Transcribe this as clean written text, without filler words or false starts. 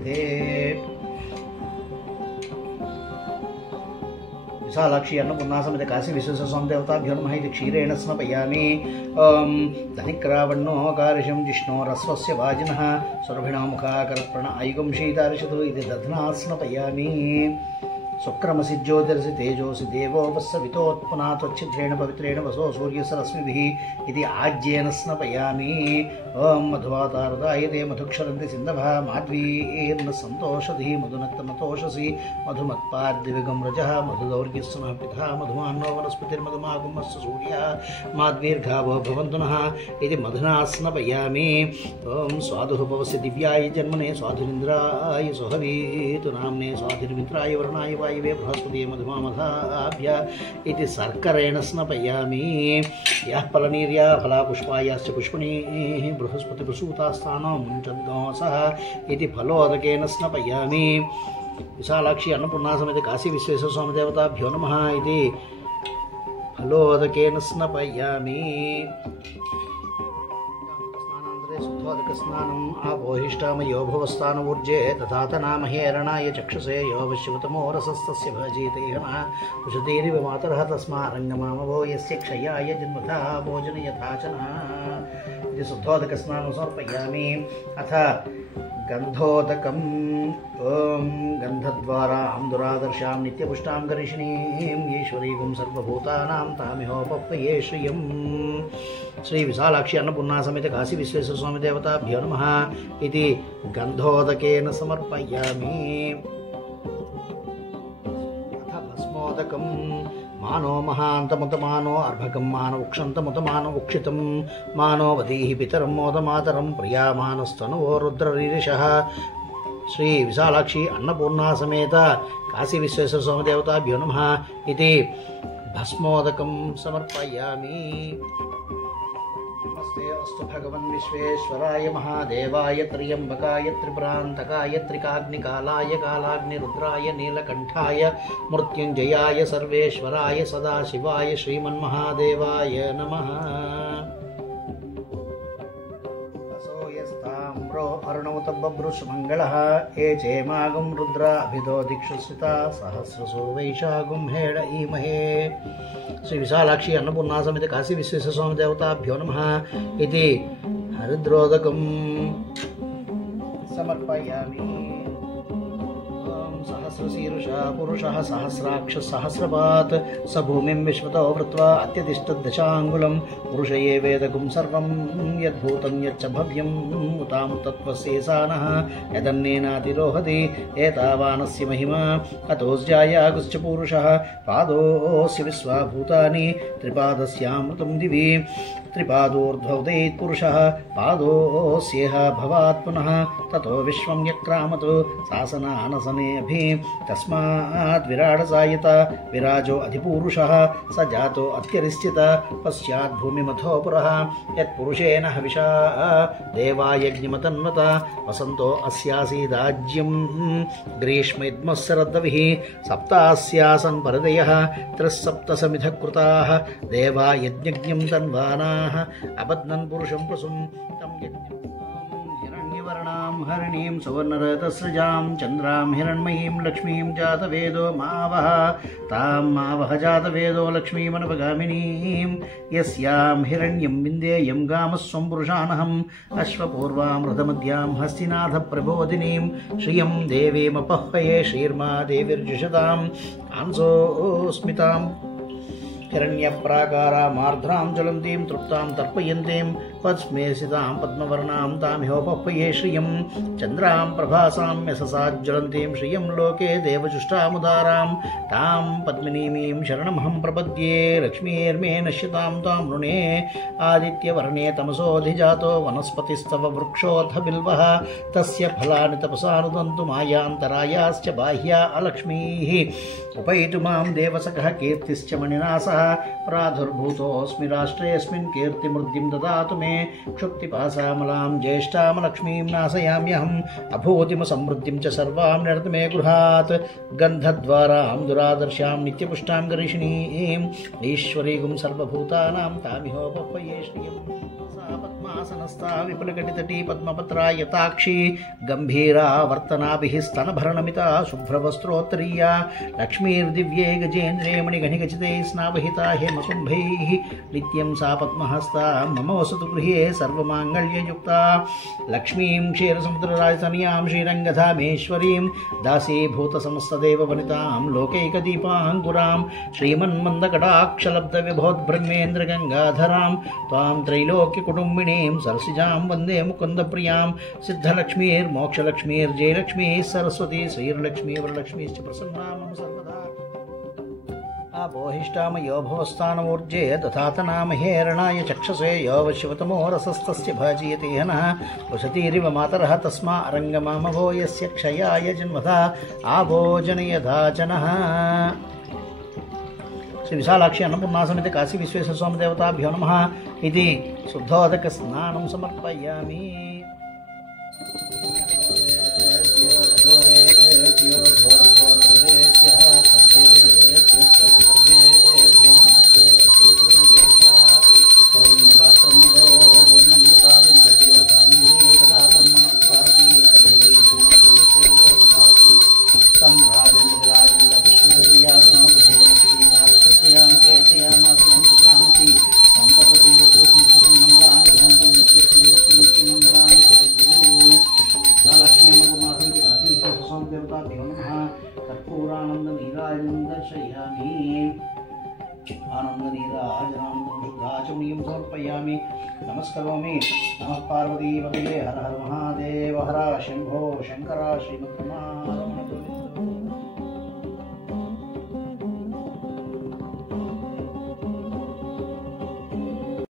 प्रजायते। विशालाक्षी अन्नपूर्णा समेत काशी विश्वेश्वर स्वामी देवताभ्यो नमः इति क्षीरेण स्नपयामि। ओम धनिक्रावण्णो कारिशं जिष्णोरस्वस्य वाजिनः सुरभिणो मुखाकरप्रण आयुगं शीतारिषतु इति दध्ना स्नपयामि। शुक्रमसि ज्योतिरसि तेजोसि देवोपस्सवितोत्पन्ना त्वच्छिद्रेण पवित्रेण वसो सूर्यसरश्मिभिः इति आज्येन स्नपयामि। ओम मधुवातारुदायते मधुक्षरन्ति सिन्धवः माध्वीर्न सन्तोषधिः मधुनक्तमतोषसि मधुमत्पाद्दिविगं रजः मधुदौर्घ्यस्सुनः पिता मधुमान्नो वनस्पतिर्मधुमागुमस्य सूर्यः माद्वीर्घावो भवन्तु नः इति मधुना स्नपयामि। ओम स्वादुः भवस्य दिव्याय जन्मने स्वाधुरिन्द्राय सुहवीतु नाम्ने स्वाधुर्मित्राय वर्णाय वायवे बृहस्पति मधुमामधाभ्य इति सर्करेण स्नपयामि। यः फलनीर्या फलापुष्पायाश्च पुष्पणीः बृहस्पतिप्रसूतास्थानो मुञ्चद्गोसः इति फलोदकेन स्नपयामि। विशालाक्षी अन्नपूर्णा समेत काशी विश्वेश्वर स्वामी देवताभ्यो नमः इति फलोदकेन स्नपयामि। शुद्धोदकस्नानम् आपोहिष्टामयो भवस्तानूर्जे दधात नाम हेरणाय चक्षुषे यो वश्यवतमो रसस्तस्य भजीतेहनः पुषतीरिव मातरः तस्मारङ्गमामवो यस्य क्षयाय जन्मथा भोजन यथाचनः इति शुद्धोदकस्नानं समर्पयामि। अथ गन्धोदकम् ओम गन्धद्वारां दुरादर्शां नित्यपुष्टां करिष्णीं ईश्वरीं सर्वभूतानां तामिहोपप्पये श्रियम्। श्री विशालाक्षी अन्नपूर्णा समेत काशी विश्वेश्वर स्वामी देवताभ्यो नमः इति गन्धोदकेन समर्पयामि। अथ भस्मोदकं मानो महान्तमुतमानो अर्भकं मानवुक्षन्तमुतमानवुक्षितं मानो वधीः पितरं मोदमातरं प्रियामानस्तनुवो रुद्ररीरिषः। श्री विशालाक्षी अन्नपूर्णा समेत काशी विश्वेश्वर स्वामी देवताभ्यो नमः इति भस्मोदकं समर्पयामि। नमस्ते अस्तु भगवन् विश्वेश्वराय महादेवाय त्र्यम्बकाय त्रिपुरान्तकाय त्रिकाग्निकालाय कालाग्निरुद्राय नीलकण्ठाय मृत्युञ्जयाय सर्वेश्वराय सदाशिवाय श्रीमन्महादेवाय नमः। अर्णवतब्रुषमङ्गलः ये चेमागुं रुद्राभिधो दिक्षुस्थिता सहस्रसो वैशागुं हेड ईमहे। श्री विशालाक्षी अन्नपूर्णा समेत काशी विश्वेश्वर स्वामी देवताभ्यो नमः इति हरिद्रोदकं समर्पयामि। सहस्रशीर्षः पुरुषः सहस्राक्षः सहस्रपात् स भूमिं विश्वतो वृत्वा अत्यतिष्ठद्दशाङ्गुलं पुरुष ये वेदगुं सर्वं यद्भूतं यच्च भव्यं उतां तत्त्वस्येसानः यदन्नेनातिरोहति एतावानस्य महिमा अतोऽस्यायागुश्च पुरुषः पादोऽस्य विश्वाभूतानि त्रिपादस्यामृतं दिवि त्रिपादोर्ध्वोदयेत् पुरुषः पादोऽस्येह भवात् पुनः ततो विश्वं यक्रामत् शासनानसनेऽभि तस्मात् विराडसायत विराजो अधिपुरुषः स जातो अत्यरिष्यत पश्चात् भूमिमथो पुरः यत्पुरुषेण हविषा देवायज्ञमतन्वत वसन्तो अस्यासीदाज्यं ग्रीष्मैद्मस्सरद्दविः सप्तास्यासन् परदयः त्रिस्सप्तसमिधः कृताः देवा यज्ञज्ञं तन्वानाः अबध्नन् पुरुषं प्रसुं तं यज्ञं हिरण्यवर्णां हरिणीं सुवर्णरथसृजां चन्द्रां हिरण्मयीं लक्ष्मीं जातवेदो मावः तां मावः जातवेदो लक्ष्मीमनपगामिनीं यस्यां हिरण्यं विन्देयं गामस्वं पुरुषानहम् अश्वपूर्वां रथमध्यां हस्तिनाथप्रबोधिनीं श्रियं देवीमपह्वये श्रीर्मा देवीर्जुषतां कांसोऽस्मितां हिरण्यप्राकारामार्द्रां ज्वलन्तीं तृप्तां तर्पयन्तीं पद्मेसितां पद्मवर्णां तामिहोपह्वये श्रियं चन्द्रां प्रभासां यशसाज्ज्वलन्तीं श्रियं लोके देवजुष्टामुदारां तां पद्मिनीमीं शरणमहं प्रपद्ये लक्ष्मीर्मे नश्यतां तां नृणे आदित्यवर्णे तमसोऽधिजातो वनस्पतिस्तव वृक्षोऽथ बिल्वः तस्य फलानि तपसानुदन्तु मायान्तरायाश्च बाह्या अलक्ष्मीः उपैतु मां देवसखः कीर्तिश्च मणिनासः प्रादुर्भूतोऽस्मि राष्ट्रेऽस्मिन् कीर्तिमृद्धिं ददातु मे क्षुप्तिपासामलां ज्येष्ठामलक्ष्मीं नाशयाम्यहम् अभूतिमसमृद्धिं च सर्वां निर्त मे गृहात् गन्धद्वारां दुरादर्शां नित्यपुष्टां गरिष्णीं ईश्वरीगुं सर्वभूतानां तामिहोपह्वये श्रियं सा पद्मा పద్మాసనస్థా విపులకటితటీ పద్మపత్రా యతాక్షి గంభీరా వర్తనాభిః స్తనభరణమితా శుభ్రవస్త్రోత్తరీయా లక్ష్మీర్దివ్యే గజేంద్రే మణిగణిగచితై స్నాపహితా హేమకుంభైః నిత్యం సా పద్మహస్తా మమ వసతు గృహే సర్వమాంగళ్యయుక్తా లక్ష్మీం క్షీరసముద్రరాజతనయాం శ్రీరంగధామేశ్వరీం దాసీభూతసమస్తదేవవనితాం లోకైకదీపాంకురాం శ్రీమన్మందకటాక్షలబ్ధవిభోద్బ్రహ్మేంద్రగంగాధరాం త్వాం त्रैलोक्यकुटुम्बिनीं सरसिजां वन्दे मुकुन्दप्रियां सिद्धलक्ष्मीर्मोक्षलक्ष्मीर्जयलक्ष्मीः सरस्वती श्रीर्लक्ष्मी वरलक्ष्मीश्च प्रसन्ना मम सर्वदा आपोहिष्टामयो भवस्थानमूर्जे दधातनामहेरणाय चक्षसे यो वशिवतमो रसस्तस्य भाजीयते हनः वसतीरिव मातरः तस्मा अरङ्गमामभो यस्य क्षयाय जन्मथा आभोजनयधाचनः श्री विशालाक्षी अन्नपूर्णा समेत काशी विश्वेश्वर स्वामी देवताभ्यो नमः इति शुद्धोदक स्नानं समर्पयामि। समर्पयामि नमस्करोमि नमः पार्वती पतये हर हर महादेव हर शंभो शंकर श्रीमद्